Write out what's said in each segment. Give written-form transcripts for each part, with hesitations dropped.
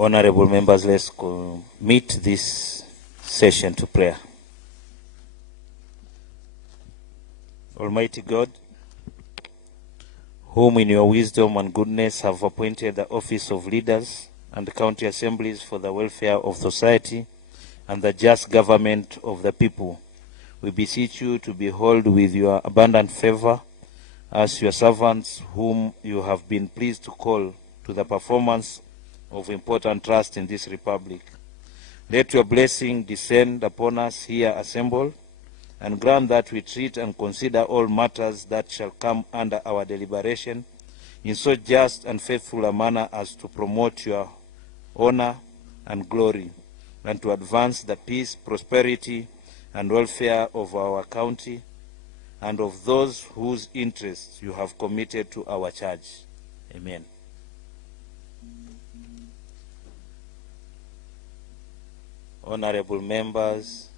Honorable members, let's commit this session to prayer. Almighty God, whom in your wisdom and goodness have appointed the office of leaders and county assemblies for the welfare of society and the just government of the people, we beseech you to behold with your abundant favor as your servants whom you have been pleased to call to the performance of important trust in this republic. Let your blessing descend upon us here assembled, and grant that we treat and consider all matters that shall come under our deliberation in so just and faithful a manner as to promote your honor and glory, and to advance the peace, prosperity, and welfare of our county and of those whose interests you have committed to our charge. Amen. Honorable members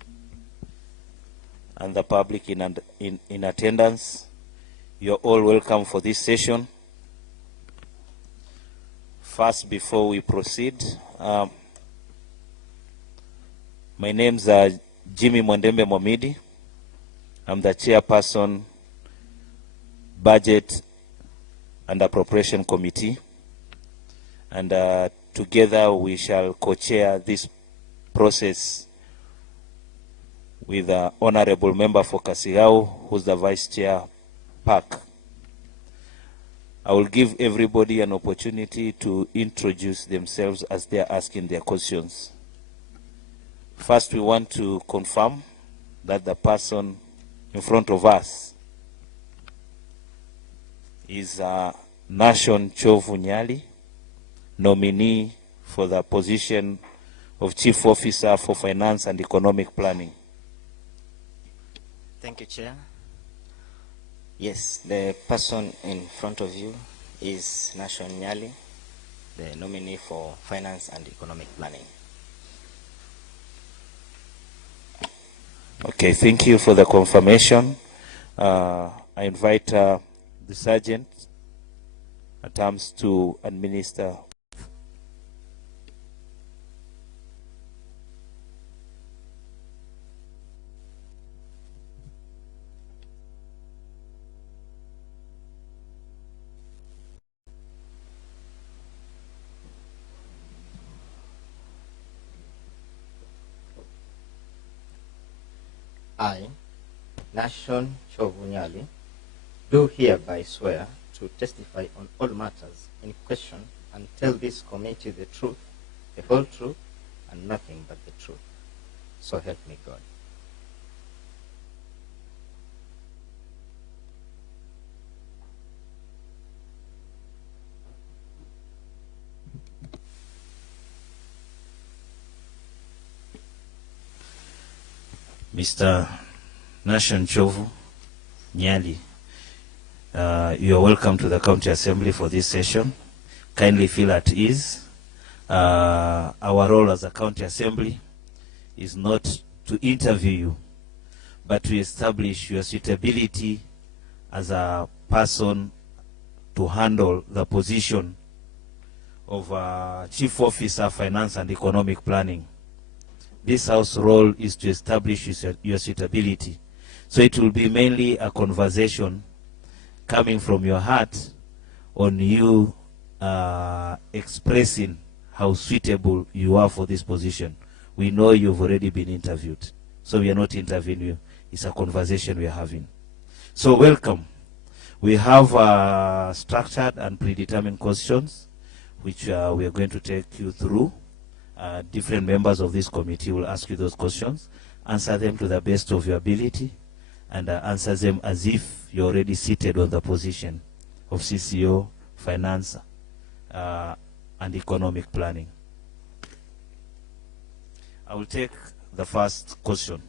and the public in attendance, you're all welcome for this session. First, before we proceed, my name's Jimmy Mwendembe Mwamidi. I'm the chairperson, Budget and Appropriation Committee, and together we shall co-chair this process with the Honorable Member for Kasigao, who's the Vice Chair, Park. I will give everybody an opportunity to introduce themselves as they are asking their questions. First, we want to confirm that the person in front of us is Nashon Chovu Nyali, nominee for the position of Chief Officer for Finance and Economic Planning. Thank you, Chair. Yes, the person in front of you is Nashon Nyali, the nominee for Finance and Economic Planning. Okay, thank you for the confirmation. I invite the Sergeant at arms to administer. I, Nashon Chovu Nyali, do hereby swear to testify on all matters in question and tell this committee the truth, the whole truth, and nothing but the truth. So help me God. Mr. Nashon Chovu Nyali, you are welcome to the County Assembly for this session. Kindly feel at ease. Our role as a County Assembly is not to interview you, but to establish your suitability as a person to handle the position of Chief Officer, Finance and Economic Planning. This House role is to establish your suitability. So it will be mainly a conversation coming from your heart on you expressing how suitable you are for this position. We know you've already been interviewed, so we are not interviewing you. It's a conversation we are having. So welcome. We have structured and predetermined questions, which we are going to take you through. Different members of this committee will ask you those questions, answer them to the best of your ability, and answer them as if you're already seated on the position of CCO, Finance, and Economic Planning. I will take the first question.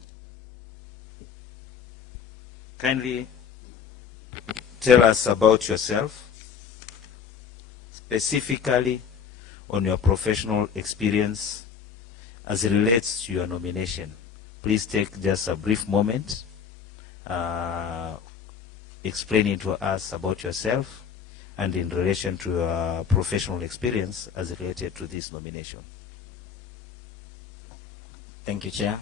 Kindly tell us about yourself, specifically on your professional experience as it relates to your nomination. Please take just a brief moment explaining to us about yourself and in relation to your professional experience as related to this nomination. Thank you, Chair.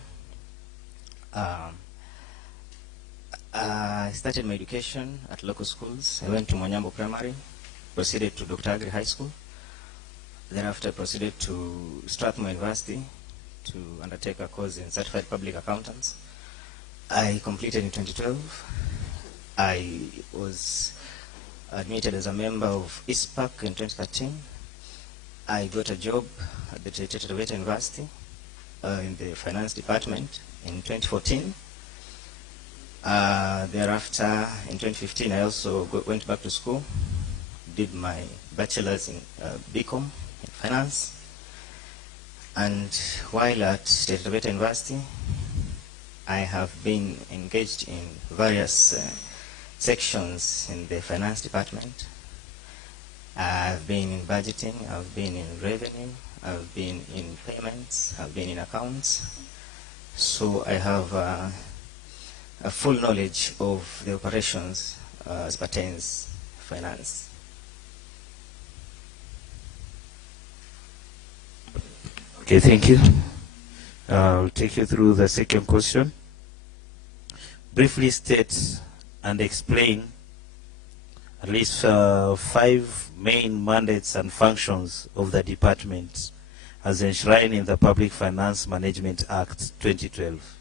I started my education at local schools. I went to Mwanyambo Primary, proceeded to Dr. Agri High School. Thereafter, proceeded to Strathmore University to undertake a course in Certified Public Accountants. I completed in 2012. I was admitted as a member of ISPAC in 2013. I got a job at the Taveta University in the finance department in 2014. Thereafter, in 2015, I also went back to school, did my bachelor's in BCom in finance, and while at Taveta University, I have been engaged in various sections in the finance department. I've been in budgeting, I've been in revenue, I've been in payments, I've been in accounts. So I have a full knowledge of the operations as pertains finance. Okay, thank you. I'll take you through the second question. Briefly state and explain at least 5 main mandates and functions of the department as enshrined in the Public Finance Management Act 2012.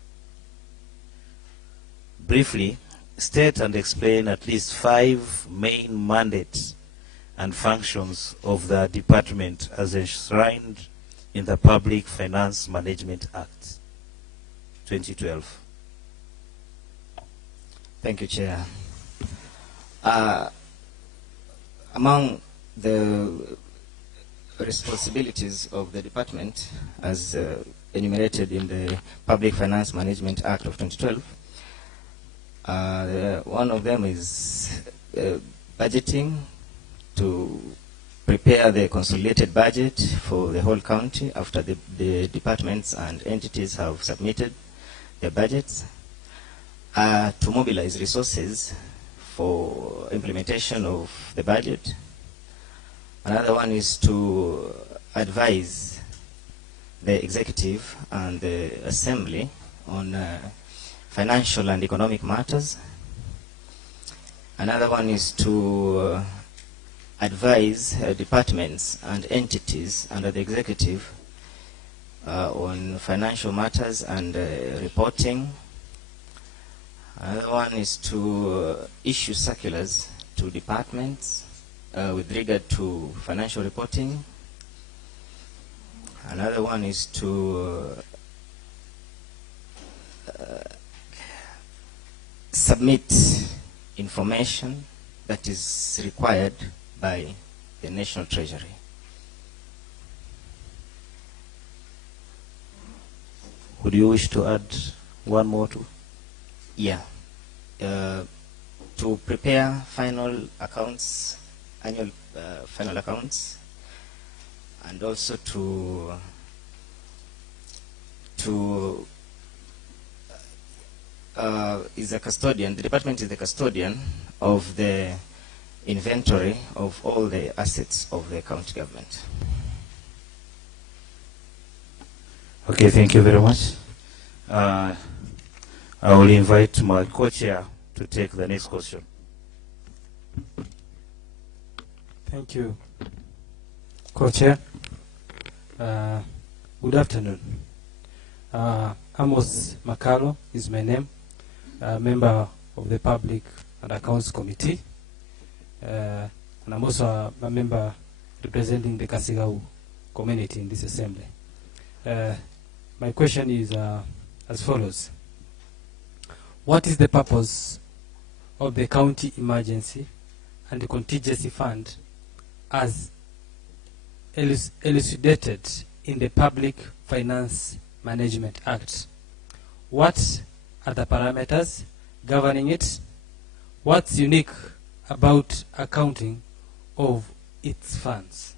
Briefly state and explain at least 5 main mandates and functions of the department as enshrined in the Public Finance Management Act 2012. Thank you, Chair. Among the responsibilities of the department as enumerated in the Public Finance Management Act of 2012, one of them is budgeting, to prepare the consolidated budget for the whole county after the departments and entities have submitted their budgets, to mobilize resources for implementation of the budget. Another one is to advise the executive and the assembly on financial and economic matters. Another one is to advise departments and entities under the executive on financial matters and reporting. Another one is to issue circulars to departments with regard to financial reporting. Another one is to submit information that is required by the National Treasury. Would you wish to add one more too? Yeah. To prepare final accounts, annual final accounts, and also to is a custodian. The department is the custodian of the inventory of all the assets of the county government. Okay, thank you very much. I will invite my co-chair to take the next question. Thank you, co-chair. Good afternoon. Amos Makalo is my name, member of the Public and Accounts Committee, and I'm also a member representing the Kasigau community in this assembly. My question is as follows. What is the purpose of the County Emergency and the Contingency Fund as elucidated in the Public Finance Management Act? What are the parameters governing it? What's unique about accounting of its funds?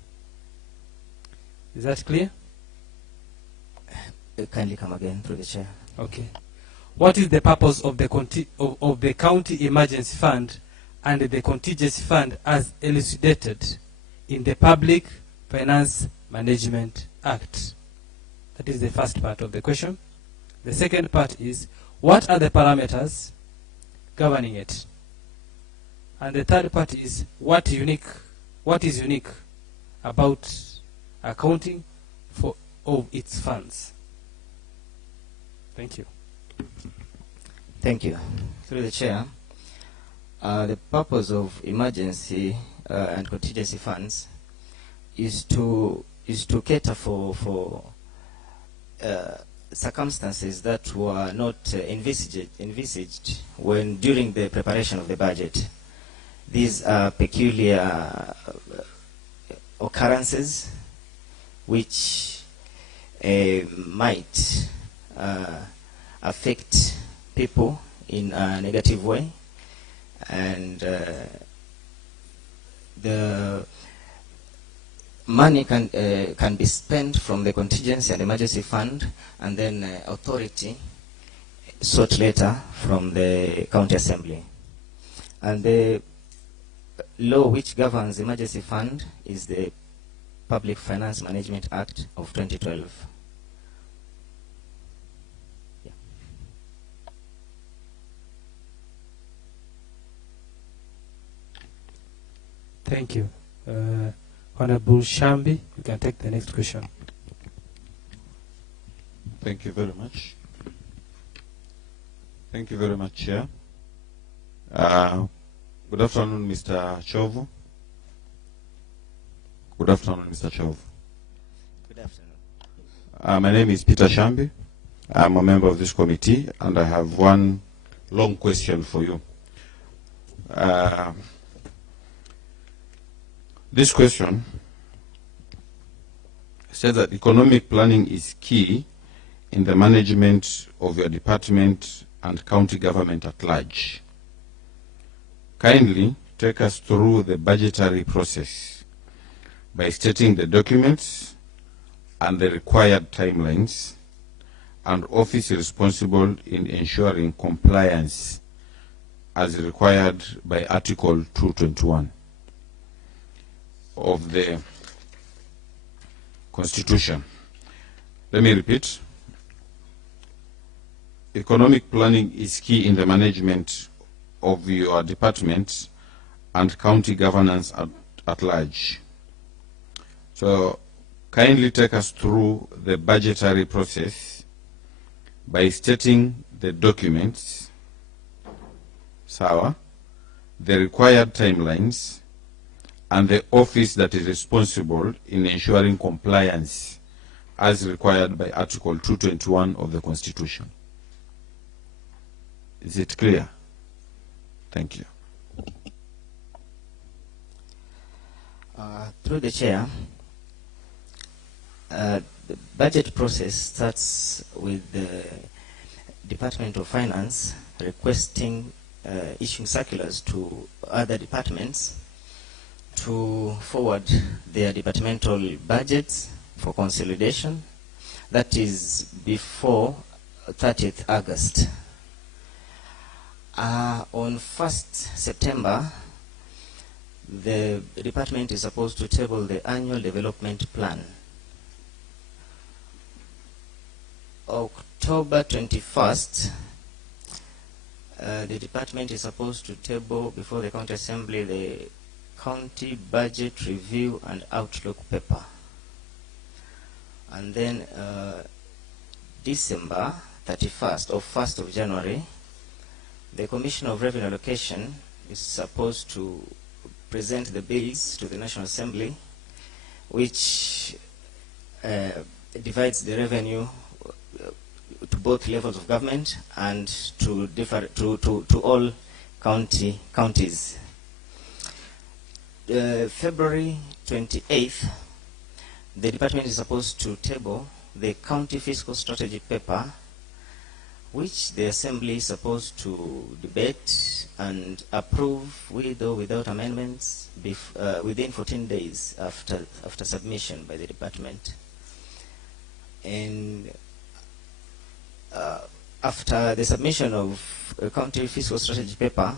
Is that clear? Kindly come again through the chair. Okay. What is the purpose of the County Emergency Fund and the contingency fund as elucidated in the Public Finance Management Act? That is the first part of the question. The second part is, what are the parameters governing it? And the third part is, what is unique about accounting of its funds? Thank you. Thank you. Through the chair, the purpose of emergency and contingency funds is to cater for circumstances that were not envisaged when during the preparation of the budget. These are peculiar occurrences which might affect people in a negative way, and the money can be spent from the contingency and emergency fund, and then authority sought later from the county assembly. And the law which governs the emergency fund is the Public Finance Management Act of 2012. Yeah. Thank you. Honorable Shambi, you can take the next question. Thank you very much. Thank you very much, Chair. Good afternoon, Mr. Chovu. Good afternoon, Mr. Chovu. Good afternoon. My name is Peter Shambi. I'm a member of this committee, and I have one long question for you. This question says that economic planning is key in the management of your department and county government at large. Kindly take us through the budgetary process by stating the documents and the required timelines and office responsible in ensuring compliance as required by Article 221 of the Constitution. Let me repeat. Economic planning is key in the management of your department and county governance at large. So kindly take us through the budgetary process by stating the documents, the required timelines, and the office that is responsible in ensuring compliance as required by Article 221 of the Constitution. Is it clear? Thank you. Through the chair, the budget process starts with the Department of Finance requesting issuing circulars to other departments to forward their departmental budgets for consolidation. That is before 30th August. On 1st September, the department is supposed to table the annual development plan. October 21st, the department is supposed to table before the county assembly the county budget review and outlook paper. And then December 31st or 1st of January, the Commissioner of Revenue Allocation is supposed to present the bills to the National Assembly, which divides the revenue to both levels of government and to all counties. February 28th, the department is supposed to table the county fiscal strategy paper, which the assembly is supposed to debate and approve with or without amendments within 14 days after submission by the department. And after the submission of a county fiscal strategy paper,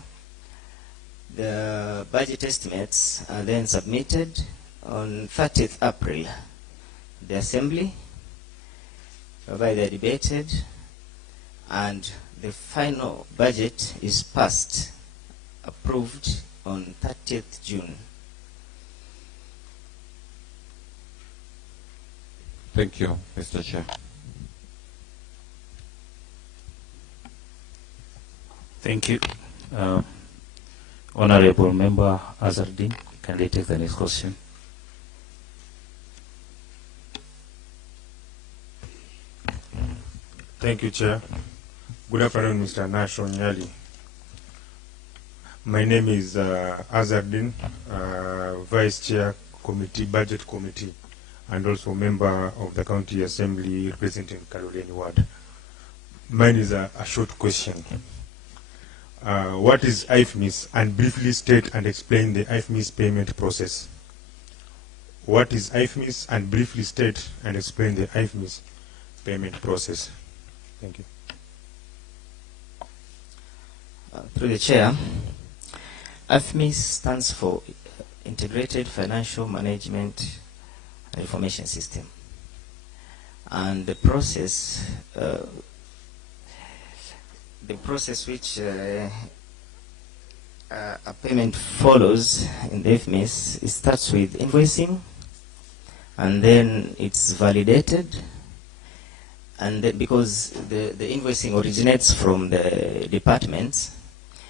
The budget estimates are then submitted on 30th April to the Assembly, whereby they are debated, and the final budget is passed, approved on 30th June. Thank you, Mr. Chair. Thank you. Honorable Member Azardin, kindly take the next question. Thank you, Chair. Good afternoon, Mr. Nashon Nyali. My name is Azardin, Vice Chair, Budget Committee, and also member of the County Assembly representing Kaloleni Ward. Mine is a short question. What is IFMIS, and briefly state and explain the IFMIS payment process? What is IFMIS, and briefly state and explain the IFMIS payment process? Thank you. Through the Chair, IFMIS stands for Integrated Financial Management and Information System. And the process which a payment follows in the IFMIS, it starts with invoicing, and then it's validated, and then because the invoicing originates from the departments,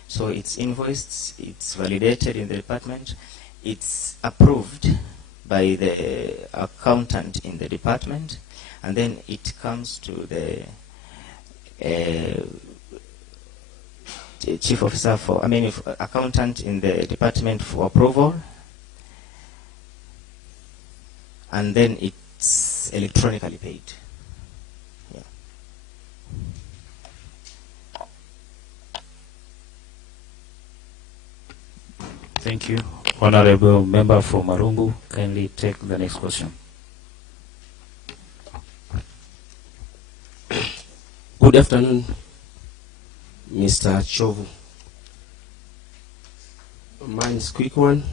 so it's invoiced, it's validated in the department, it's approved by the accountant in the department, and then it comes to the chief officer accountant in the department for approval, and then it's electronically paid. Yeah. Thank you. Honorable Member for Marungu, kindly take the next question. Good afternoon, Mr. Chovu. Mine is quick one.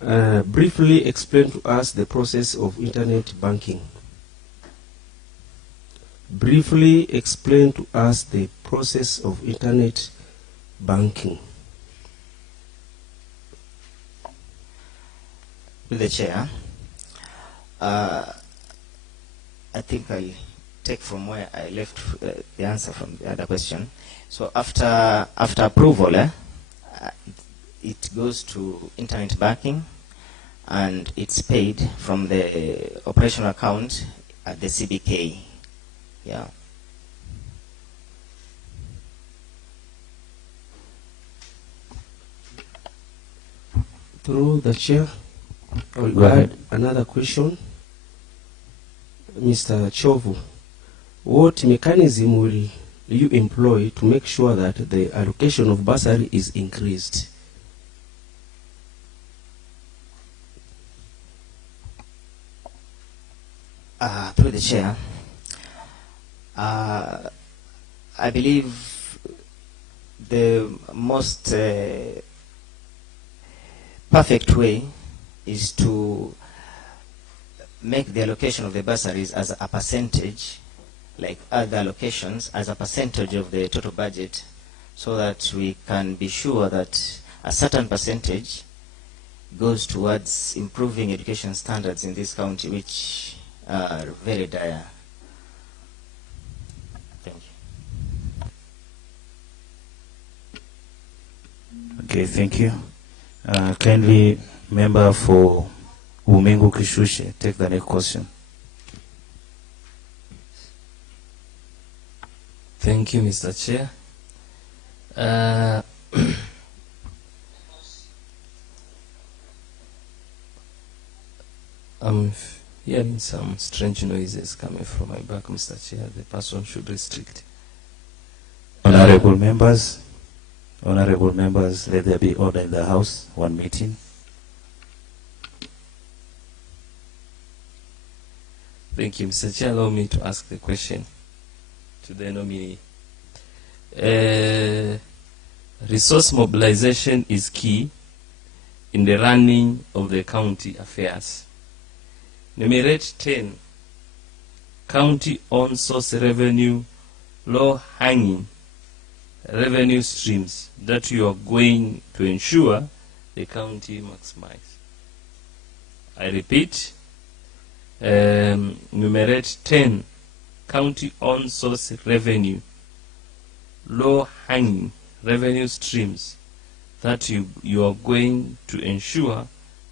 Briefly explain to us the process of internet banking. Briefly explain to us the process of internet banking. With the Chair, I think I'll take from where I left the answer from the other question. So after approval, it goes to internet banking, and it's paid from the operational account at the CBK. Yeah. Through the Chair, I will Go ahead. add another question. Mr. Chovu, what mechanism will you employ to make sure that the allocation of bursary is increased? Through the Chair, I believe the most perfect way is to make the allocation of the bursaries as a percentage, like other allocations, as a percentage of the total budget, so that we can be sure that a certain percentage goes towards improving education standards in this county, which are very dire. Thank you. Okay, thank you. Kindly, member for Umengu Kishushe, take the next question. Thank you, Mr. Chair. I'm hearing some strange noises coming from my back, Mr. Chair. The person should restrict. Honorable members, let there be order in the House. One meeting. Thank you, Mr. Chair. Allow me to ask the question to the nominee. Resource mobilization is key in the running of the county affairs. Enumerate 10 county-owned source revenue, low-hanging revenue streams that you are going to ensure the county maximize. I repeat, enumerate 10 county-owned source revenue, low-hanging revenue streams that you are going to ensure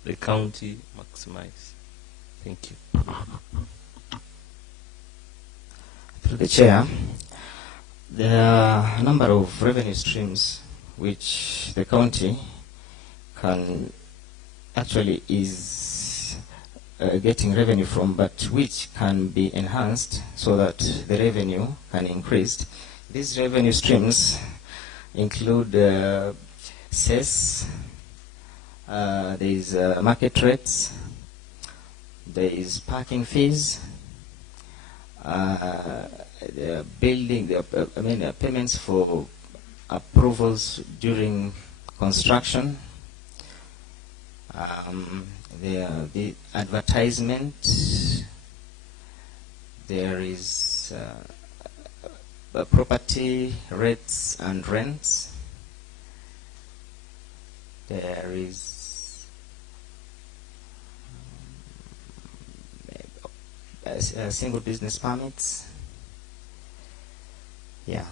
the county maximize. Thank you. Through the chair, there are a number of revenue streams which the county can actually is getting revenue from, but which can be enhanced so that the revenue can increase. These revenue streams include cess, there is market rates, there is parking fees, building, payments for approvals during construction, the advertisement, there is property rates and rents, there is single business permits. Yeah.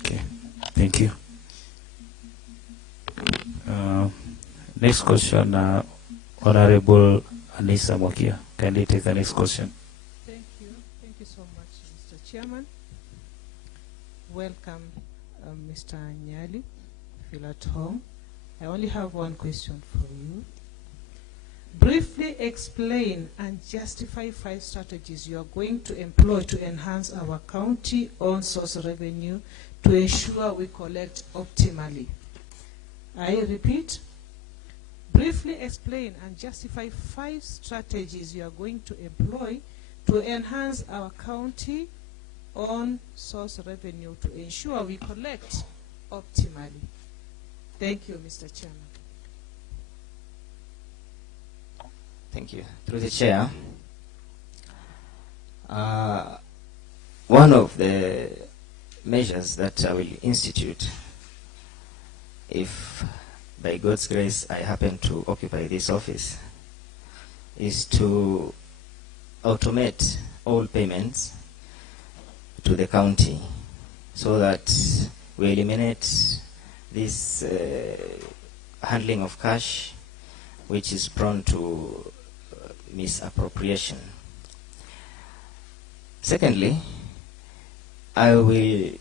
Okay, thank you. Next question, Honorable Anissa Mokia. Kindly take the next question. Thank you so much, Mr. Chairman. Welcome, Mr. Nyali. Feel at home. I only have one question for you. Briefly explain and justify 5 strategies you are going to employ to enhance our county own source revenue to ensure we collect optimally. I repeat, briefly explain and justify 5 strategies you are going to employ to enhance our county own source revenue to ensure we collect optimally. Thank you, Mr. Chairman. Thank you. Through the chair, one of the measures that I will institute, if by God's grace I happen to occupy this office, is to automate all payments to the county so that we eliminate this handling of cash which is prone to misappropriation. Secondly, I will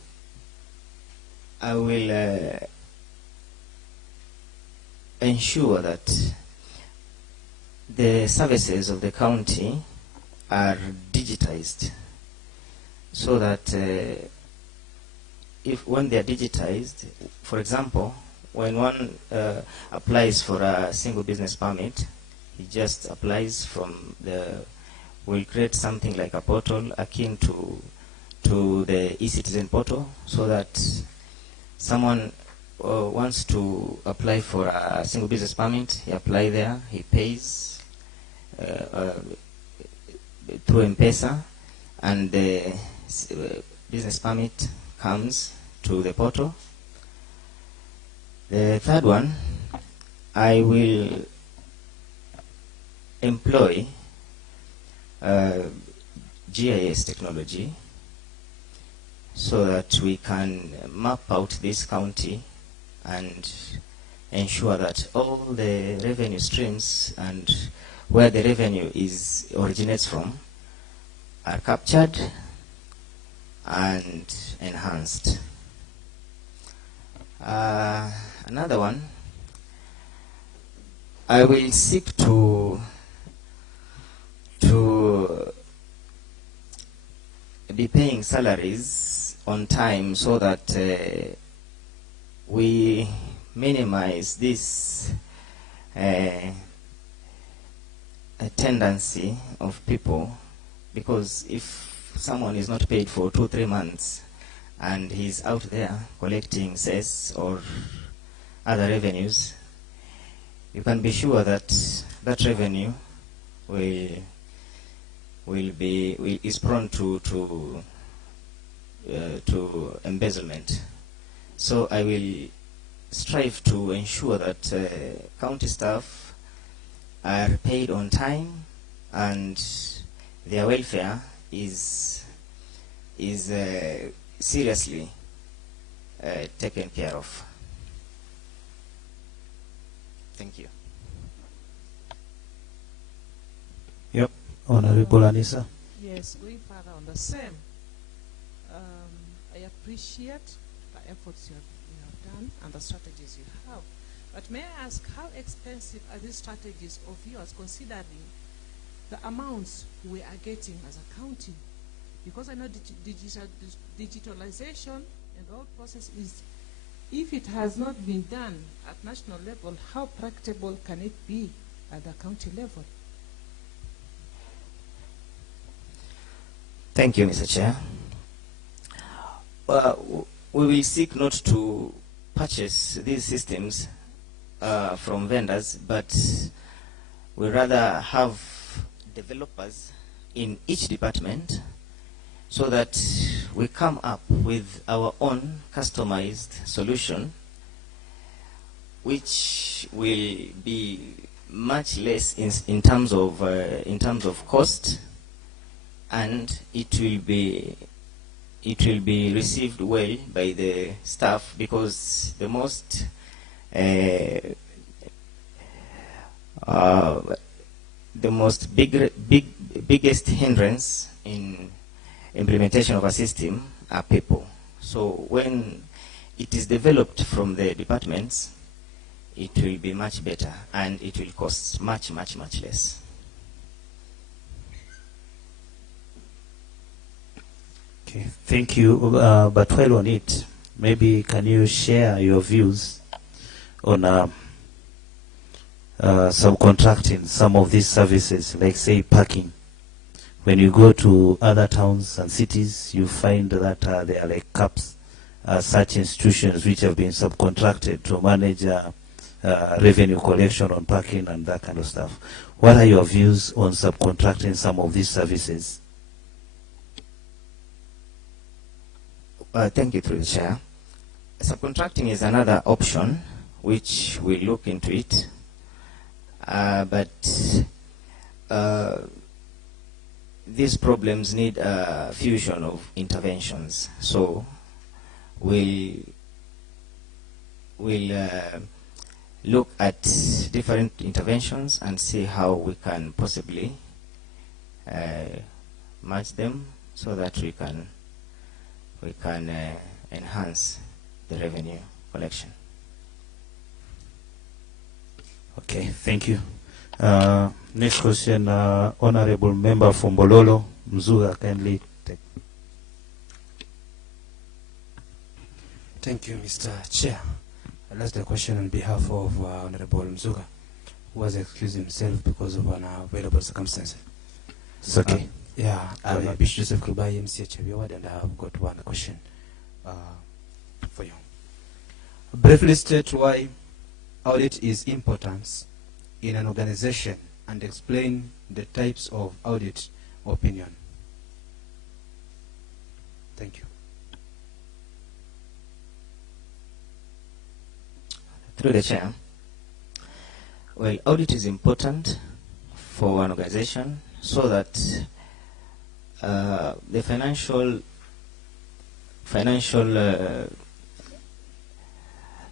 ensure that the services of the county are digitized so that when they are digitized, for example, when one applies for a single business permit, he just applies from we'll create something like a portal akin to the e-citizen portal, so that someone wants to apply for a single business permit, he applies there, he pays through M-Pesa, and the business permit comes to the portal. The third one, I will employ GIS technology so that we can map out this county and ensure that all the revenue streams and where the revenue originates from are captured and enhanced. Another one, I will seek to be paying salaries on time so that we minimize this tendency of people because if someone is not paid for 2-3 months and he's out there collecting cess or other revenues, you can be sure that that revenue is prone to embezzlement. So I will strive to ensure that county staff are paid on time and their welfare is seriously taken care of. Thank you. Yep, Honorable Anissa. Yes, going further on the same, I appreciate the efforts you have done and the strategies you have. But may I ask, how expensive are these strategies of yours, considering the amounts we are getting as a county? Because I know digitalization and all process is, if it has not been done at national level, how practicable can it be at the county level? Thank you, Mr. Chair. We will seek not to purchase these systems from vendors, but we rather have developers in each department so that we come up with our own customized solution, which will be much less in terms of cost, and it will be received well by the staff, because the biggest hindrance in implementation of a system are people. So when it is developed from the departments, it will be much better and it will cost much less. Okay, thank you. But while on it, maybe can you share your views on subcontracting some of these services, like say parking? When you go to other towns and cities, you find that there are like CAPs, such institutions which have been subcontracted to manage revenue collection on parking and that kind of stuff. What are your views on subcontracting some of these services? Thank you, through the Chair. Subcontracting is another option which we look into it, but these problems need a fusion of interventions. So we'll look at different interventions and see how we can possibly match them so that we can enhance the revenue collection. Okay, thank you. Next question, Honorable Member from Bololo, Mzuga, kindly take. Thank you, Mr. Chair. I'll ask the question on behalf of Honorable Mzuga, who has excused himself because of unavailable circumstances. It's okay. Yeah, I'm Bishop Joseph Kubai, MCH Ward, and I've got one question for you. Briefly state why audit is important in an organization and explain the types of audit opinion. Thank you. Through the Chair. Well, audit is important for an organization so that the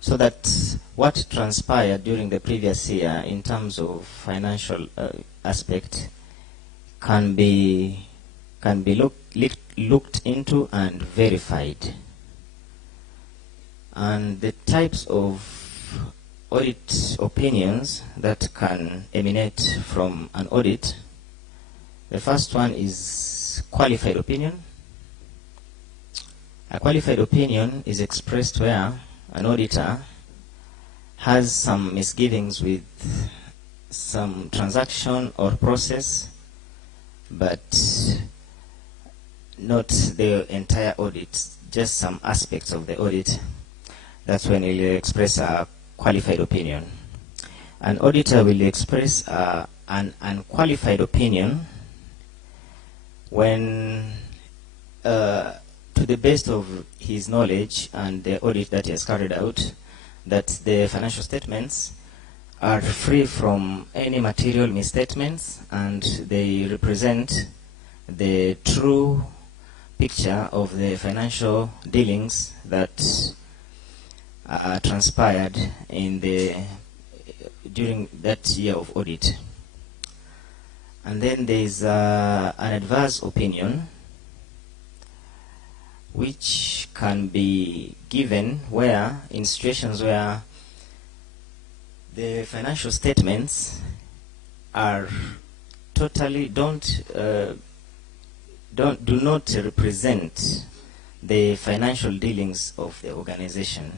so that what transpired during the previous year in terms of financial aspect can be looked into and verified. And the types of audit opinions that can emanate from an audit, the first one is qualified opinion. A qualified opinion is expressed where an auditor has some misgivings with some transaction or process, but not the entire audit, just some aspects of the audit, that's when he'll express a qualified opinion. An auditor will express an unqualified opinion when, to the best of his knowledge and the audit that he has carried out, that the financial statements are free from any material misstatements and they represent the true picture of the financial dealings that transpired in during that year of audit. And then there is an adverse opinion which can be given where, in situations where the financial statements are totally do not represent the financial dealings of the organization.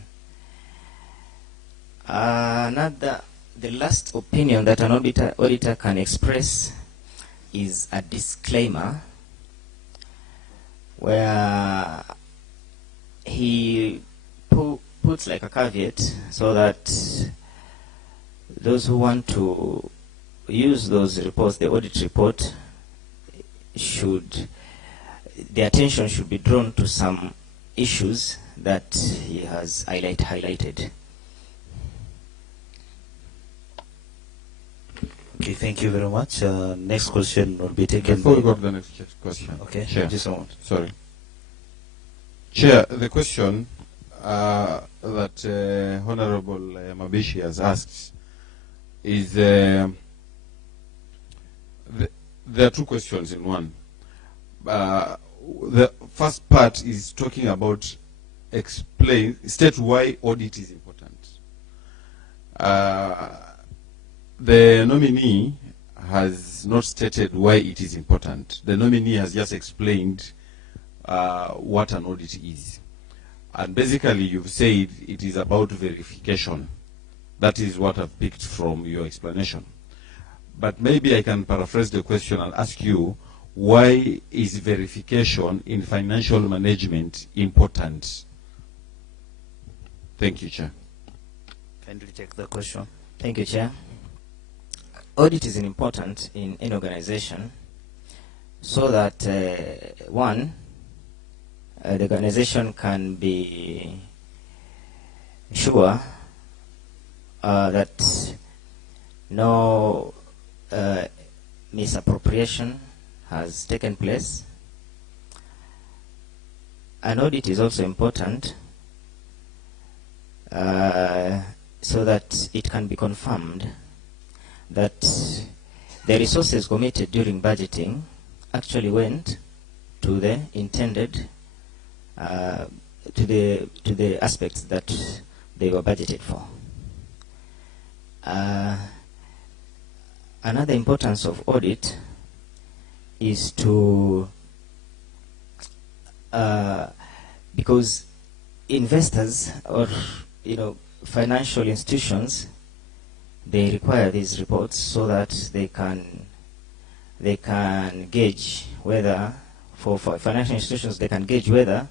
The last opinion that an auditor can express is a disclaimer, where he puts like a caveat so that those who want to use those reports, the audit report, the attention should be drawn to some issues that he has highlighted. Okay, thank you very much. Next question will be taken. Before we go to the next question. Okay, Chair. just a moment. Sorry. Chair, the question that Honorable Mabishi has asked is, there are two questions in one. The first part is talking about state why audit is important. The nominee has not stated why it is important. The nominee has just explained what an audit is. And basically you've said it is about verification. That is what I've picked from your explanation. But maybe I can paraphrase the question and ask you, why is verification in financial management important? Thank you, Chair. Kindly take the question. Thank you, Chair. Audit is important in any organization so that, one, the organization can be sure that no misappropriation has taken place. An audit is also important so that it can be confirmed that the resources committed during budgeting actually went to the intended, to the aspects that they were budgeted for. Another importance of audit is to, because investors or financial institutions, they require these reports so that they can gauge whether, for financial institutions, they can gauge whether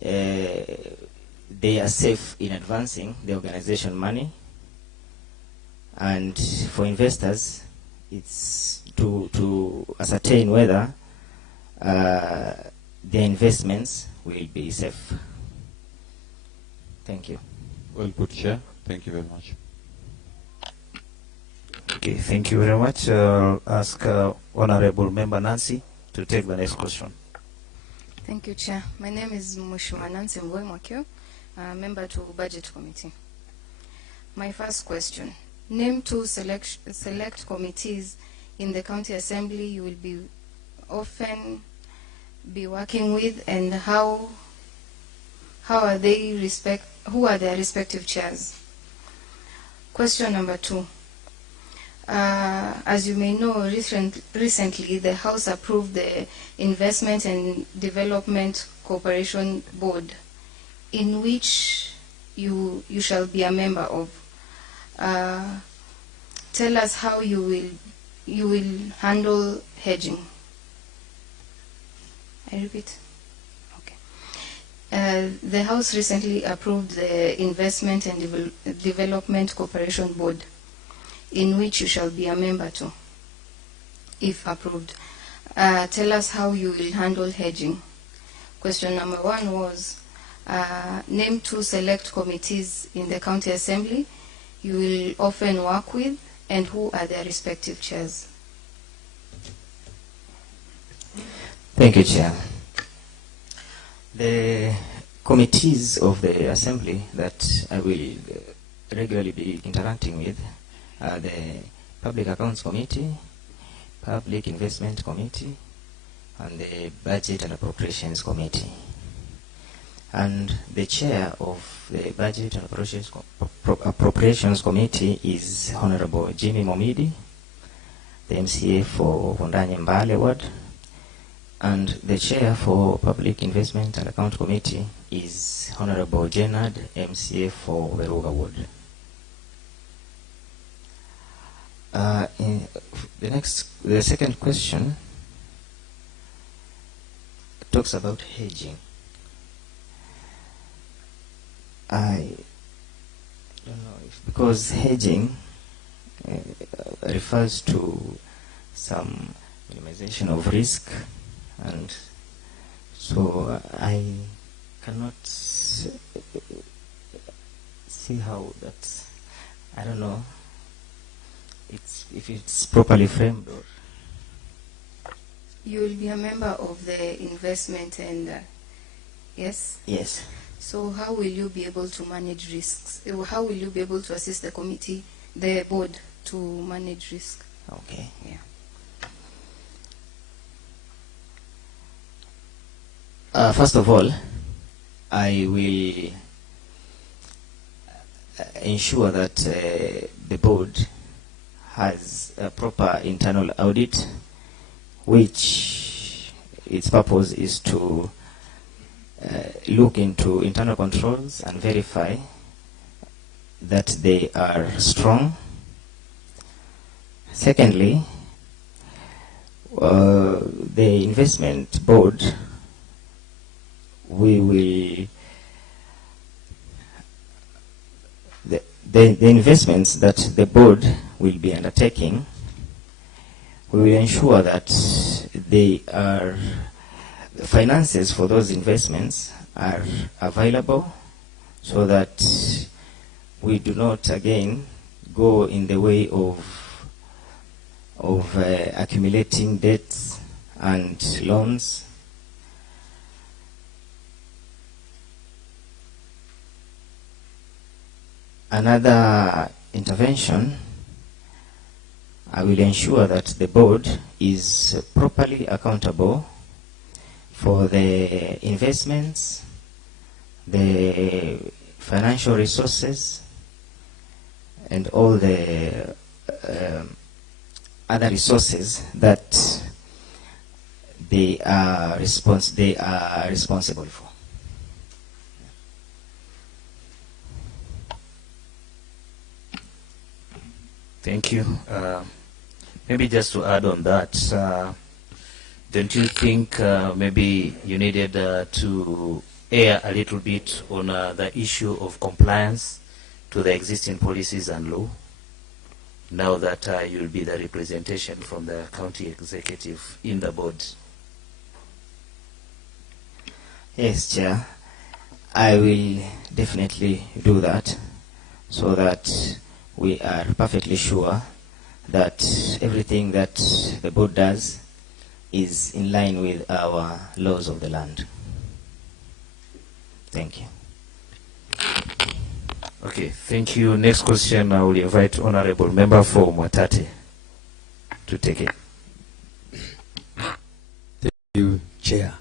they are safe in advancing the organization money. And for investors, it's to ascertain whether their investments will be safe. Thank you. Well put, Chair. Thank you very much. Okay, thank you very much. I'll ask Honorable Member Nancy to take the next question. Thank you, Chair. My name is Mheshimiwa Nancy Mvoi Mwakio, member to Budget Committee. My first question: name two select committees in the County Assembly you will be often be working with, and how are they who are their respective chairs? Question number two. As you may know, recently the House approved the Investment and Development Cooperation Board, in which you shall be a member of. Tell us how you will handle hedging. I repeat. Okay. The House recently approved the Investment and Development Cooperation Board, in which you shall be a member to, if approved. Tell us how you will handle hedging. Question number 1 was, name 2 select committees in the County Assembly you will often work with, and who are their respective chairs? Thank you, Chair. The committees of the Assembly that I will regularly be interacting with are the Public Accounts Committee, Public Investment Committee, and the Budget and Appropriations Committee. And the chair of the Budget and Appropriations Committee is Honorable Jimmy Momidi, the MCA for Wundanye Mbale Ward, and the chair for Public Investment and Account Committee is Honorable Jenard, MCA for Veruga Ward. The second question talks about hedging. I don't know if, because hedging refers to some minimization of risk, and so I cannot see how that, I don't know if it's properly framed. Or You will be a member of the investment and yes? Yes. So how will you be able to manage risks? How will you be able to assist the committee, the board, to manage risk? Okay. Yeah. First of all, I will ensure that the board has a proper internal audit, which its purpose is to look into internal controls and verify that they are strong. Secondly, the investment board, we will the investments that the board will be undertaking, we will ensure that the finances for those investments are available, so that we do not again go in the way of accumulating debts and loans. Another intervention, I will ensure that the board is properly accountable for the investments, the financial resources, and all the other resources that they are responsible for. Thank you. Maybe just to add on that, don't you think maybe you needed to err a little bit on the issue of compliance to the existing policies and law, now that you'll be the representation from the county executive in the board? Yes, Chair. I will definitely do that, so that we are perfectly sure that everything that the board does is in line with our laws of the land. Thank you. Okay, thank you. Next question, I will invite Honorable Member for Mwatate to take it. Thank you, Chair.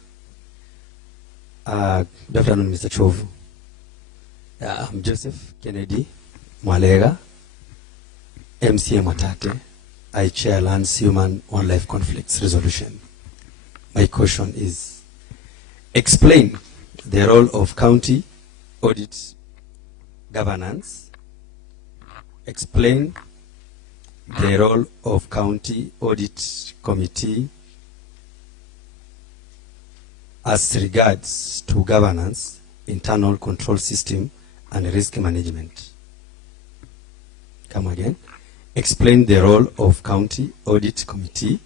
Good afternoon, Mr. Chovu. I'm Joseph Kennedy Mwalega, MCA Mwatate. I chair Lands Human Wildlife Conflicts Resolution. My question is, explain the role of county audit governance. Explain the role of county audit committee as regards to governance, internal control system, and risk management. Come again. Explain the role of County Audit Committee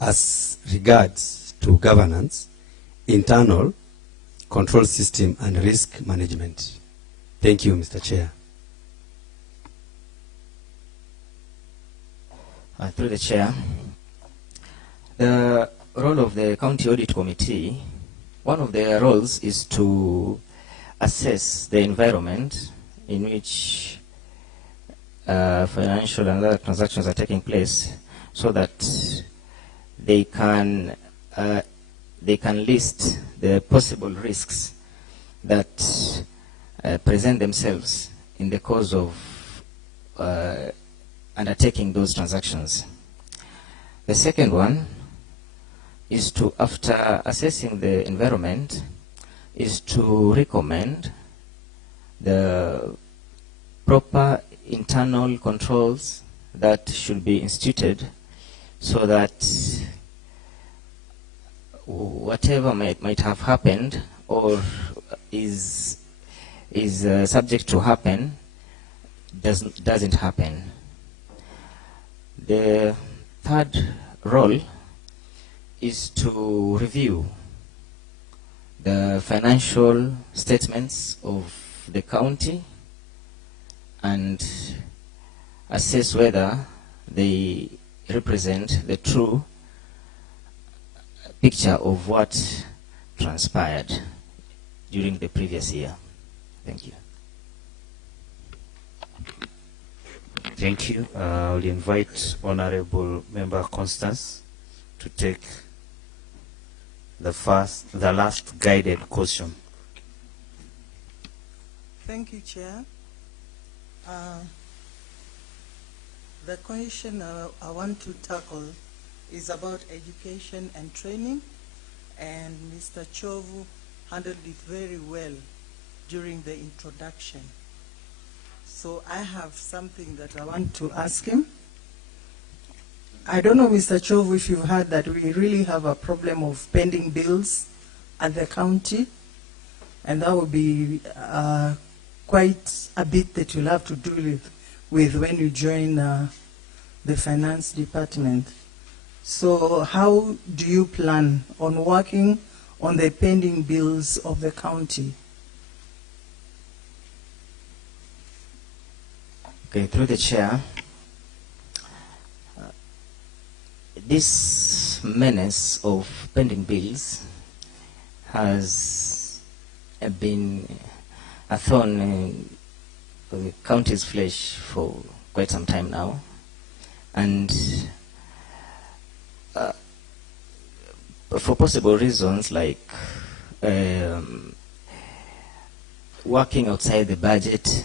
as regards to governance, internal control system, and risk management. Thank you, Mr. Chair. Through the chair, the role of the County Audit Committee, one of their roles is to assess the environment in which financial and other transactions are taking place, so that they can list the possible risks that present themselves in the course of undertaking those transactions. The second one is to, after assessing the environment, is to recommend the proper internal controls that should be instituted, so that whatever might have happened or is subject to happen doesn't happen. The third role is to review the financial statements of the county and assess whether they represent the true picture of what transpired during the previous year. Thank you. Thank you. I'll invite Honorable Member Constance to take the last guided question. Thank you, Chair. The question I want to tackle is about education and training, and Mr. Chovu handled it very well during the introduction. So I have something that I want to ask him. I don't know, Mr. Chovu, if you've heard that we really have a problem of pending bills at the county, and that will be quite a bit that you'll have to deal with when you join the finance department. So how do you plan on working on the pending bills of the county? Okay, through the chair, this menace of pending bills has been a thorn in the county's flesh for quite some time now, and for possible reasons like working outside the budget,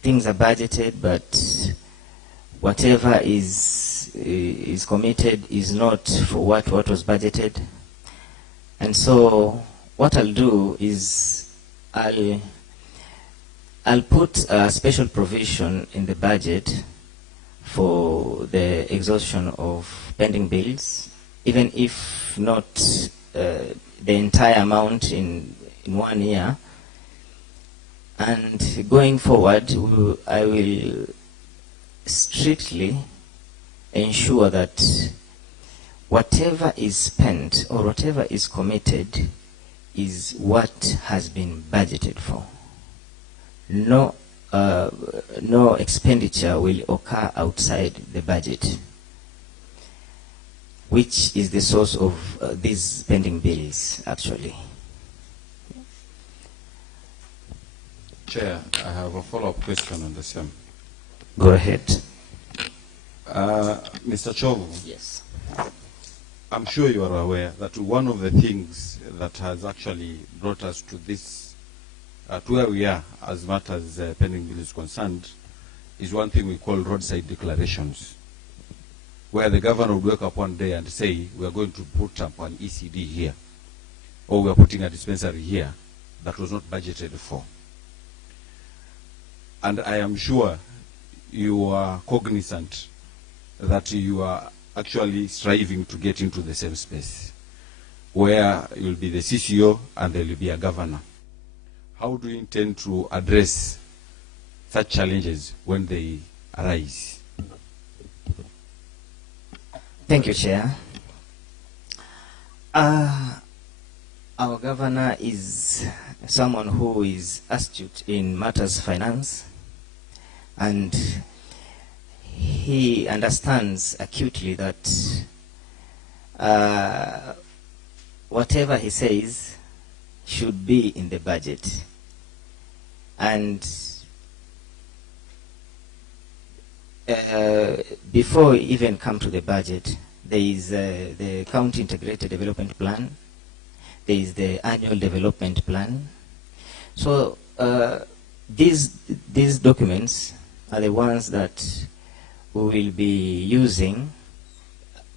things are budgeted, but whatever is committed is not for what was budgeted. And so what I'll do is I'll put a special provision in the budget for the exhaustion of pending bills, even if not the entire amount in 1 year. And going forward, I will strictly ensure that whatever is spent or whatever is committed is what has been budgeted for. No expenditure will occur outside the budget, which is the source of these pending bills, actually. Chair, I have a follow-up question on the same. Go ahead. Mr. Chovu. Yes. I'm sure you are aware that one of the things that has actually brought us to this, to where we are as matters pending bill is concerned, is one thing we call roadside declarations, where the governor would wake up one day and say, we are going to put up an ECD here, or we are putting a dispensary here that was not budgeted for. And I am sure you are cognizant that you are actually striving to get into the same space, where you'll be the CCO and there will be a governor. How do you intend to address such challenges when they arise? Thank you, Chair. Our governor is someone who is astute in matters finance, and he understands acutely that whatever he says should be in the budget. And before we even come to the budget, there is the County Integrated Development Plan, there is the Annual Development Plan. So these documents are the ones that we will be using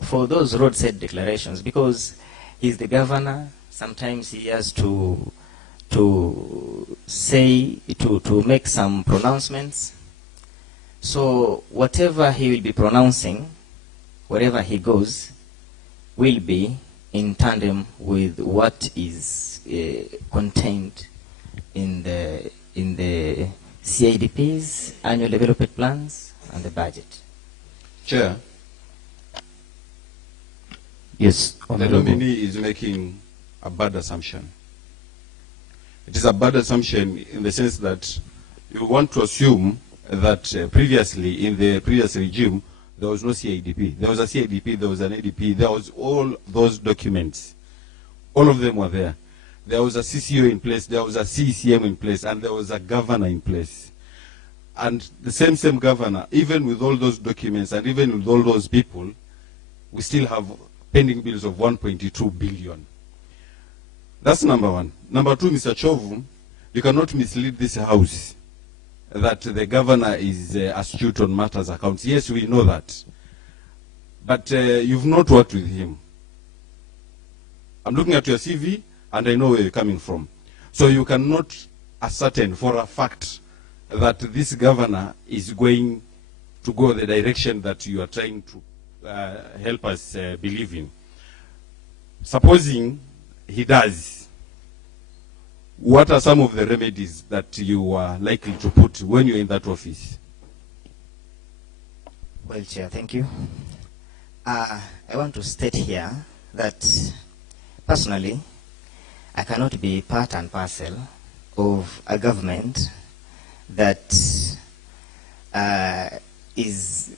for those roadside declarations, because he's the governor. Sometimes he has to say, to make some pronouncements. So whatever he will be pronouncing, wherever he goes, will be in tandem with what is contained in the CIDPs, annual development plans, and the budget. Chair. Yes, the nominee is making a bad assumption. It is a bad assumption in the sense that you want to assume that previously, in the previous regime, there was no CIDP. There was a CIDP, there was an ADP, there was all those documents. All of them were there. There was a CCO in place, there was a CECM in place, and there was a governor in place. And the same governor, even with all those documents and even with all those people, we still have pending bills of 1.2 billion. That's number one. Number two, Mr. Chovu, you cannot mislead this House that the governor is astute on matters accounts. Yes, we know that. But you've not worked with him. I'm looking at your CV, and I know where you're coming from. So you cannot ascertain for a fact that this governor is going to go the direction that you are trying to help us believe in. Supposing he does, what are some of the remedies that you are likely to put when you're in that office? Well, Chair, thank you. I want to state here that personally, I cannot be part and parcel of a government that is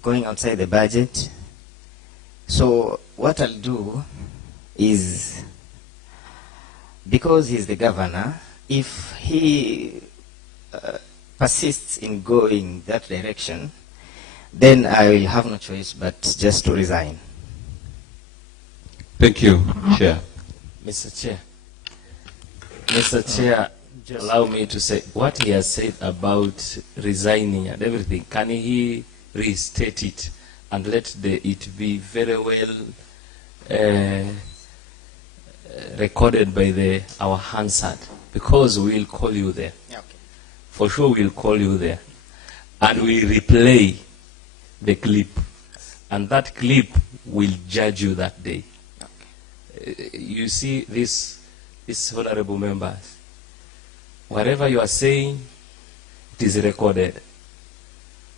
going outside the budget. So what I'll do is, because he's the governor, if he persists in going that direction, then I will have no choice but just to resign. Thank you, Chair. Mr. Chair. Mr. Chair, allow me to say what he has said about resigning and everything. Can he restate it and let it be very well recorded by our Hansard? Because we'll call you there. Okay. For sure we'll call you there. And we'll replay the clip. And that clip will judge you that day. Okay. You see, these honorable members, whatever you are saying, it is recorded.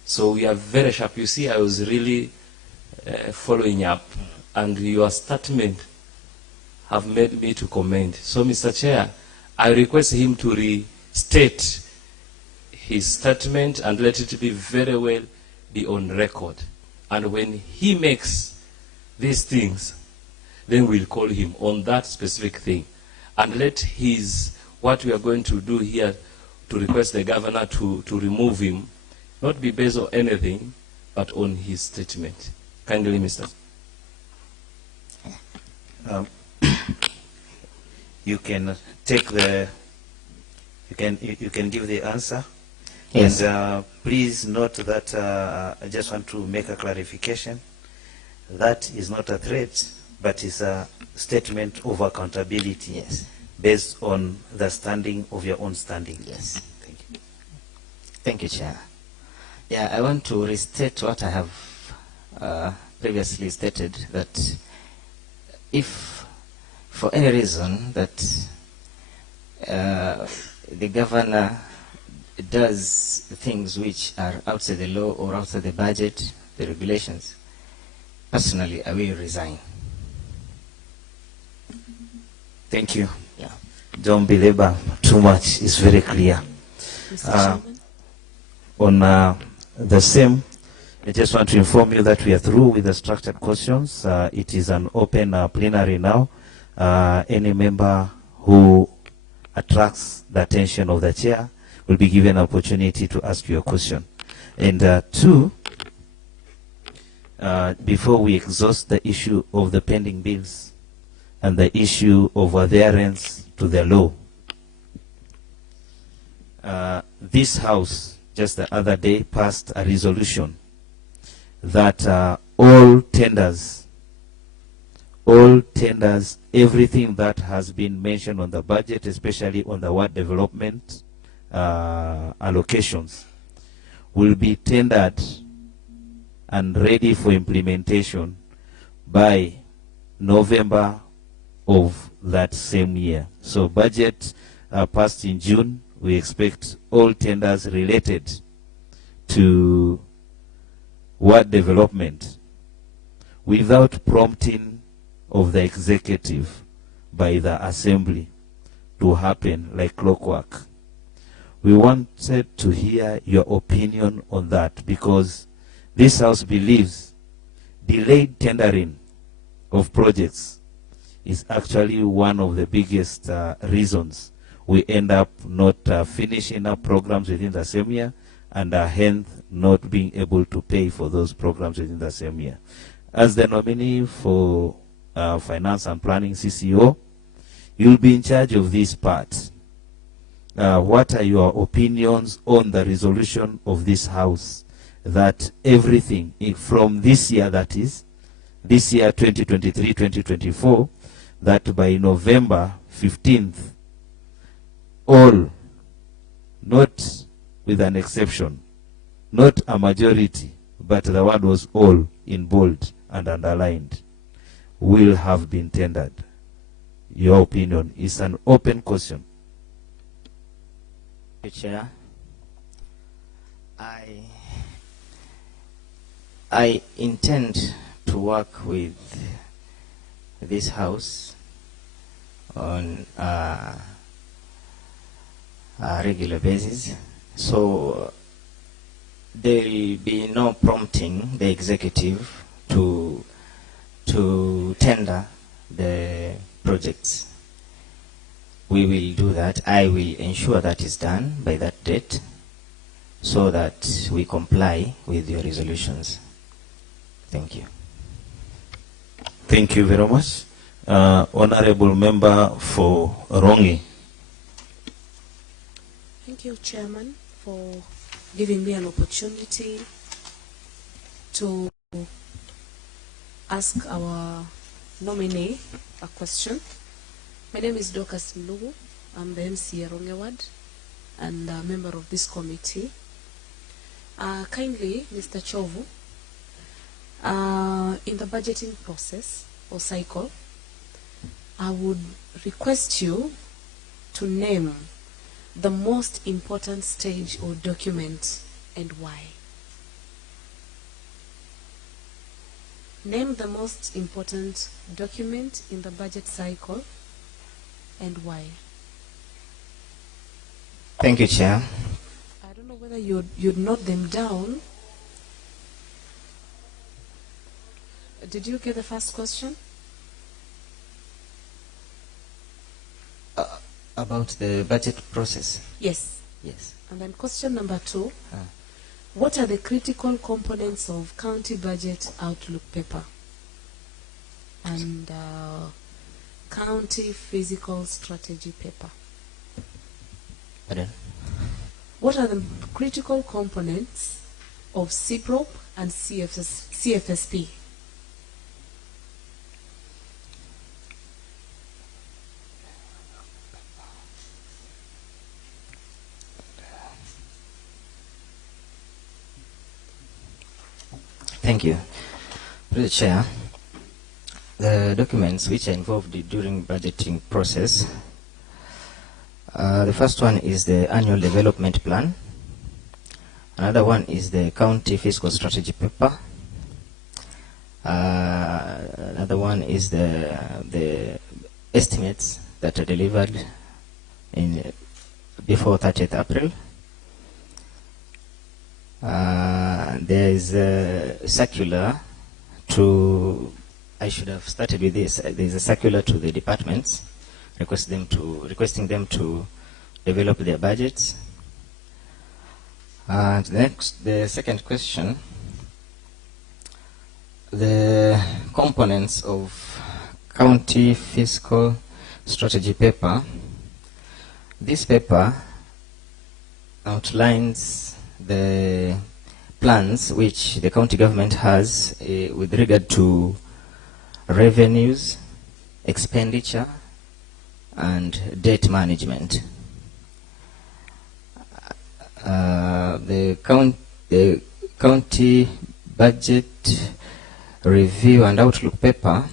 So we are very sharp. You see, I was really following up, and your statement have made me to comment. So, Mr. Chair, I request him to restate his statement and let it be very well be on record. And when he makes these things, then we'll call him on that specific thing. And let what we are going to do here to request the governor to remove him, not be based on anything, but on his statement. Kindly, Mr. You can take you can give the answer. Yes. And please note that I just want to make a clarification. That is not a threat, but is a statement of accountability. Yes. Based on the standing of your own standing. Yes. Thank you. Thank you, Chair. Yeah, I want to restate what I have previously stated, that if for any reason that the governor does things which are outside the law or outside the budget, the regulations, personally I will resign. Thank you. Yeah. Don't belabor too much. It's very clear. Mr. Chairman? On the same, I just want to inform you that we are through with the structured questions. It is an open plenary now. Any member who attracts the attention of the chair will be given an opportunity to ask you a question. And two, before we exhaust the issue of the pending bills and the issue of adherence to the law, this House just the other day passed a resolution that all tenders, everything that has been mentioned on the budget, especially on the ward development allocations, will be tendered and ready for implementation by November of that same year. So budget passed in June. We expect all tenders related to ward development without prompting of the executive by the assembly to happen like clockwork. We wanted to hear your opinion on that, because this House believes delayed tendering of projects is actually one of the biggest reasons we end up not finishing up programs within the same year, and hence not being able to pay for those programs within the same year. As the nominee for Finance and Planning CCO, you'll be in charge of this part. What are your opinions on the resolution of this House that everything from this year, that is, this year 2023-2024, that by November 15th, all, not with an exception, not a majority, but the word was all in bold and underlined, will have been tendered? Your opinion is an open question. Chair, I intend to work with this House on a regular basis, so there will be no prompting the executive to tender the projects. We will do that. I will ensure that is done by that date, so that we comply with your resolutions. Thank you. Thank you very much. Honorable Member for Rongi. Thank you, Chairman, for giving me an opportunity to ask our nominee a question. My name is Dorcas Mlugu. I'm the MC Ronge Ward and a member of this committee. Kindly, Mr. Chovu, in the budgeting process or cycle, I would request you to name the most important stage or document and why. Name the most important document in the budget cycle and why. Thank you, Chair. I don't know whether you'd note them down. Did you get the first question? About the budget process? Yes. Yes. And then question number 2. What are the critical components of county budget outlook paper and county physical strategy paper? Pardon? What are the critical components of CPROP and CFSP? Thank you. Through the Chair, the documents which are involved during budgeting process, the first one is the annual development plan. Another one is the county fiscal strategy paper. Another one is the estimates that are delivered in before 30th April. There is a circular to, I should have started with this. There is a circular to the departments requesting them to develop their budgets. And next, the second question, the components of county fiscal strategy paper. This paper outlines the plans which the county government has with regard to revenues, expenditure, and debt management. The county budget review and outlook paper,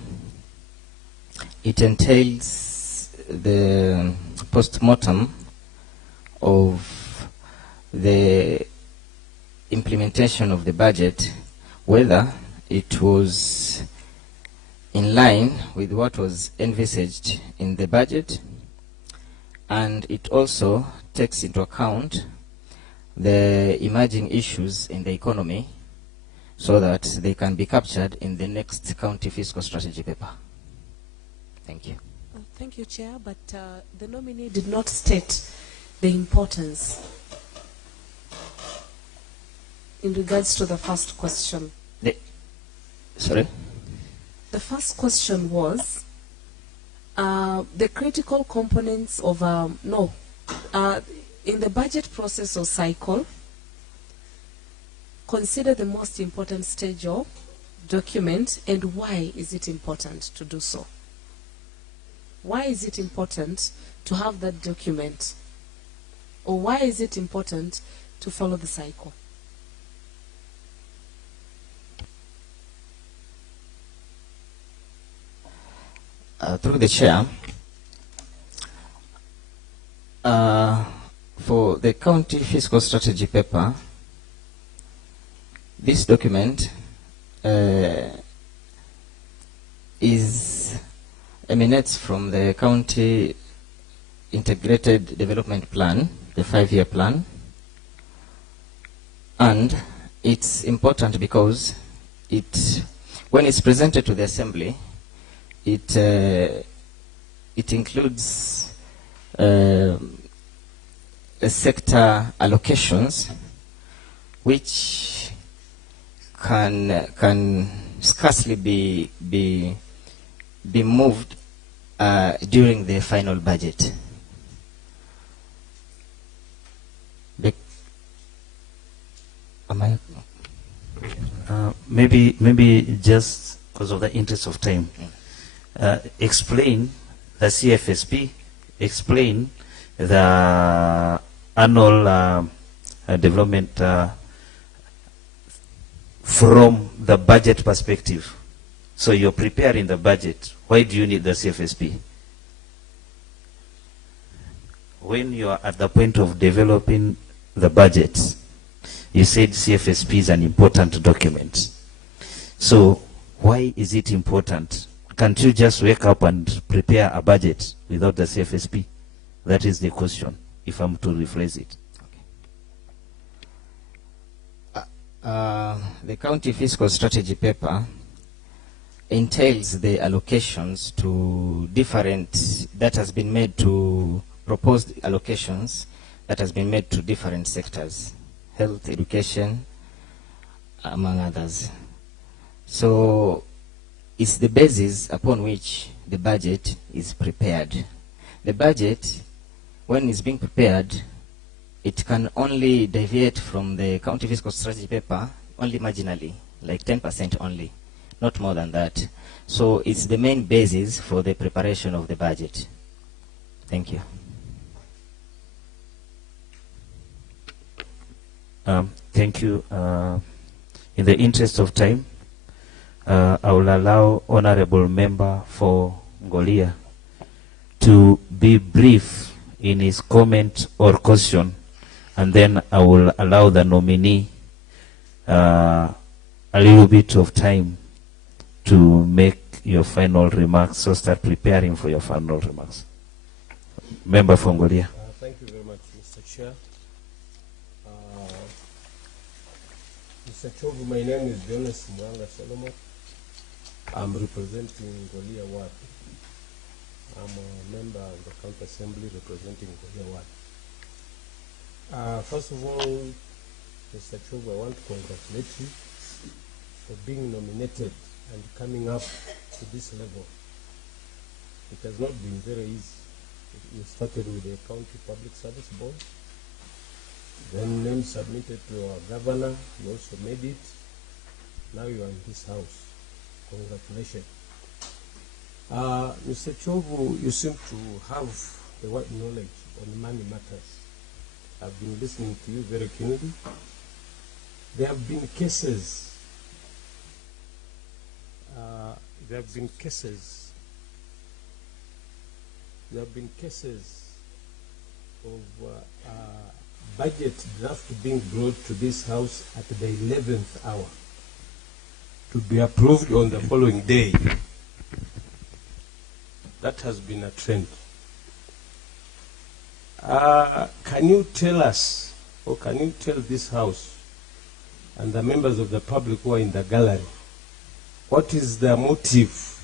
it entails the post-mortem of the implementation of the budget, whether it was in line with what was envisaged in the budget, and it also takes into account the emerging issues in the economy so that they can be captured in the next county fiscal strategy paper. Thank you. Thank you, Chair, but the nominee did not state the importance in regards to the first question. Sorry? The first question was the critical components of, in the budget process or cycle, consider the most important stage of document and why is it important to do so? Why is it important to have that document? Or why is it important to follow the cycle? Through the Chair, for the county fiscal strategy paper, this document emanates from the county integrated development plan, the 5-year plan, and it's important because when it's presented to the Assembly, it includes sector allocations which can scarcely be moved during the final budget. Maybe just because of the interest of time, explain the CFSP, explain the annual development from the budget perspective. So you're preparing the budget. Why do you need the CFSP? When you are at the point of developing the budget, you said CFSP is an important document. So why is it important? Can't you just wake up and prepare a budget without the CFSP? That is the question, if I'm to rephrase it. The county fiscal strategy paper entails the allocations to different, that has been made to proposed allocations that has been made to different sectors, health, education, among others. So it's the basis upon which the budget is prepared. The budget, when it's being prepared, it can only deviate from the county fiscal strategy paper only marginally, like 10% only, not more than that. So it's the main basis for the preparation of the budget. Thank you. Thank you. in the interest of time, I will allow Honorable Member for Ngolia to be brief in his comment or question, and then I will allow the nominee a little bit of time to make your final remarks, so start preparing for your final remarks. Member for Ngolia. Thank you very much, Mr. Chair. Mr. Chovu, my name is Jonas Mwanga Solomon. I'm representing Ngolia Ward. I'm a member of the County Assembly representing Ngolia Ward. First of all, Mr. Chovu, I want to congratulate you for being nominated and coming up to this level. It has not been very easy. You started with the County Public Service Board, then name submitted to our governor, you also made it. Now you are in this house. Congratulations. Mr. Chovu, you seem to have the wide knowledge on money matters. I've been listening to you very keenly. There have been cases of budget draft being brought to this house at the 11th hour to be approved on the following day. That has been a trend. Can you tell us, or can you tell this house and the members of the public who are in the gallery, what is the motive?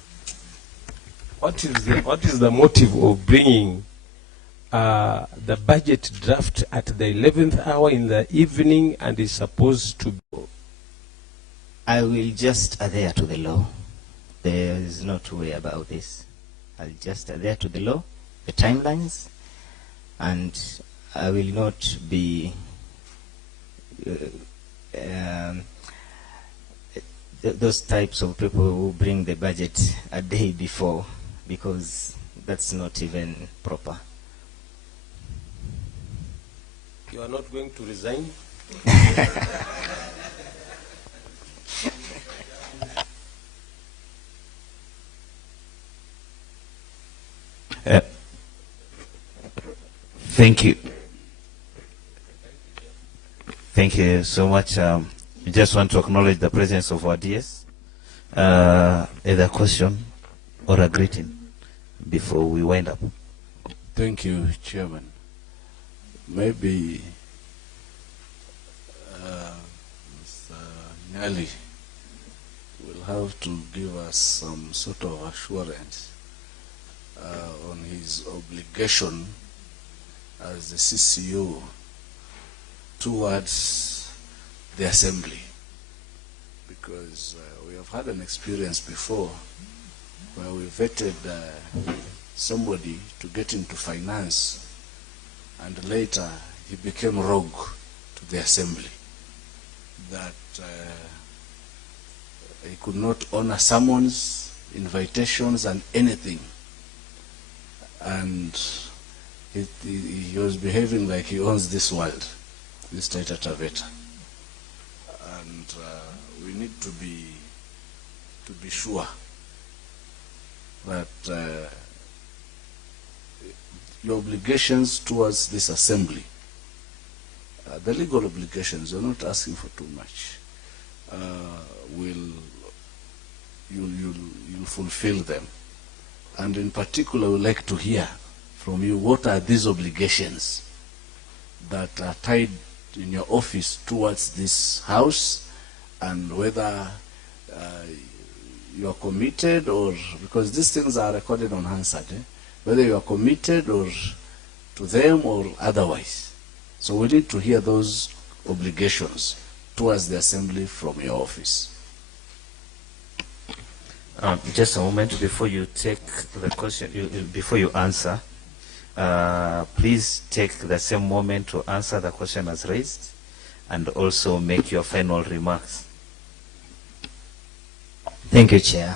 What is the motive of bringing the budget draft at the 11th hour in the evening and is supposed to be? I will just adhere to the law. There is no two way about this. I'll just adhere to the law, the timelines, and I will not be those types of people who bring the budget a day before, because that's not even proper. You are not going to resign? Thank you. Thank you so much. We just want to acknowledge the presence of our DS. Either a question or a greeting before we wind up. Thank you, Chairman. Maybe Mr. Nyali will have to give us some sort of assurance on his obligation as the CCO towards the Assembly, because we have had an experience before where we vetted somebody to get into finance, and later he became rogue to the Assembly, that he could not honor summons, invitations, and anything, and he was behaving like he owns this world, this Taita Taveta. And we need to be sure that your obligations towards this Assembly, the legal obligations, you're not asking for too much, you'll fulfill them. And in particular, I would like to hear from you, what are these obligations that are tied in your office towards this house, and whether you are committed, or because these things are recorded on Hansard, whether you are committed or to them or otherwise. So we need to hear those obligations towards the Assembly from your office. Just a moment before you take the question, before you answer. Please take the same moment to answer the question as raised, and also make your final remarks. Thank you, Chair.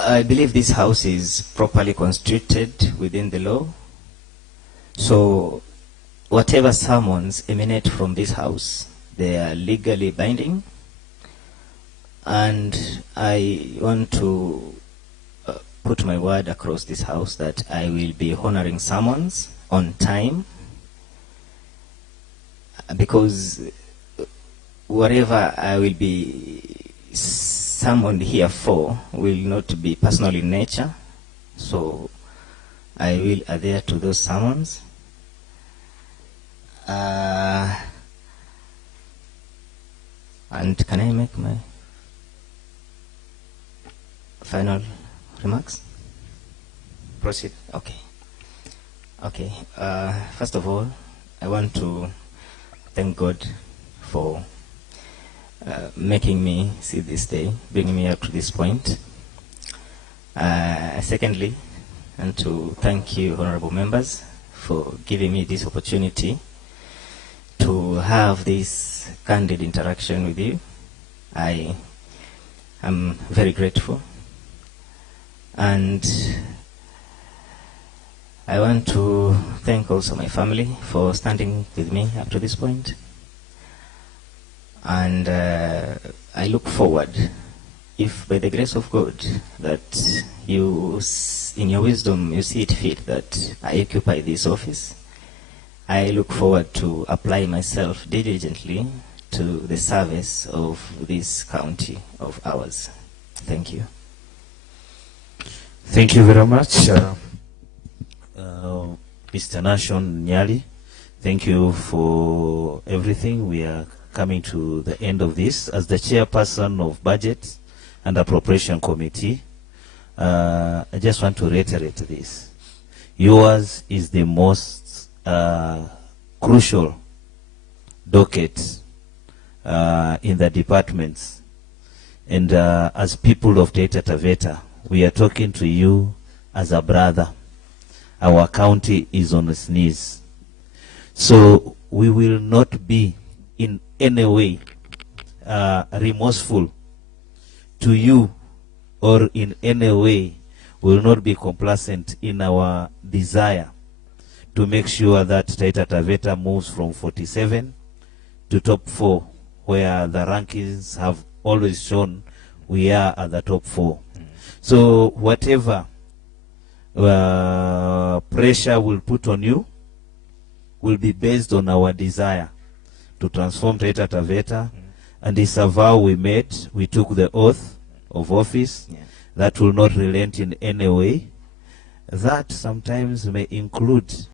I believe this house is properly constituted within the law. So whatever summons emanate from this house They are legally binding, and I want to put my word across this house that I will be honoring summons on time, because whatever I will be summoned here for will not be personal in nature, so I will adhere to those summons. And can I make my final remarks? Proceed. Okay. Okay. First of all, I want to thank God for making me see this day, bringing me up to this point. Secondly, and to thank you, honorable members, for giving me this opportunity to have this candid interaction with you. I am very grateful, and I want to thank also my family for standing with me up to this point. And I look forward, if by the grace of God, that you, in your wisdom, you see it fit that I occupy this office, I look forward to apply myself diligently to the service of this county of ours. Thank you. Thank you very much, Mr. Nashon Nyali. Thank you for everything. We are coming to the end of this. As the chairperson of Budget and Appropriation Committee, I just want to reiterate this. Yours is the most crucial docket in the departments. And as people of Taita Taveta, we are talking to you as a brother. Our county is on its knees. So we will not be in any way remorseful to you, or in any way will not be complacent in our desire to make sure that Taita Taveta moves from 47 to top 4, where the rankings have always shown we are at the top 4. So whatever pressure we'll put on you will be based on our desire to transform Taita Taveta, and it's a vow we made. We took the oath of office that will not relent in any way. That sometimes may include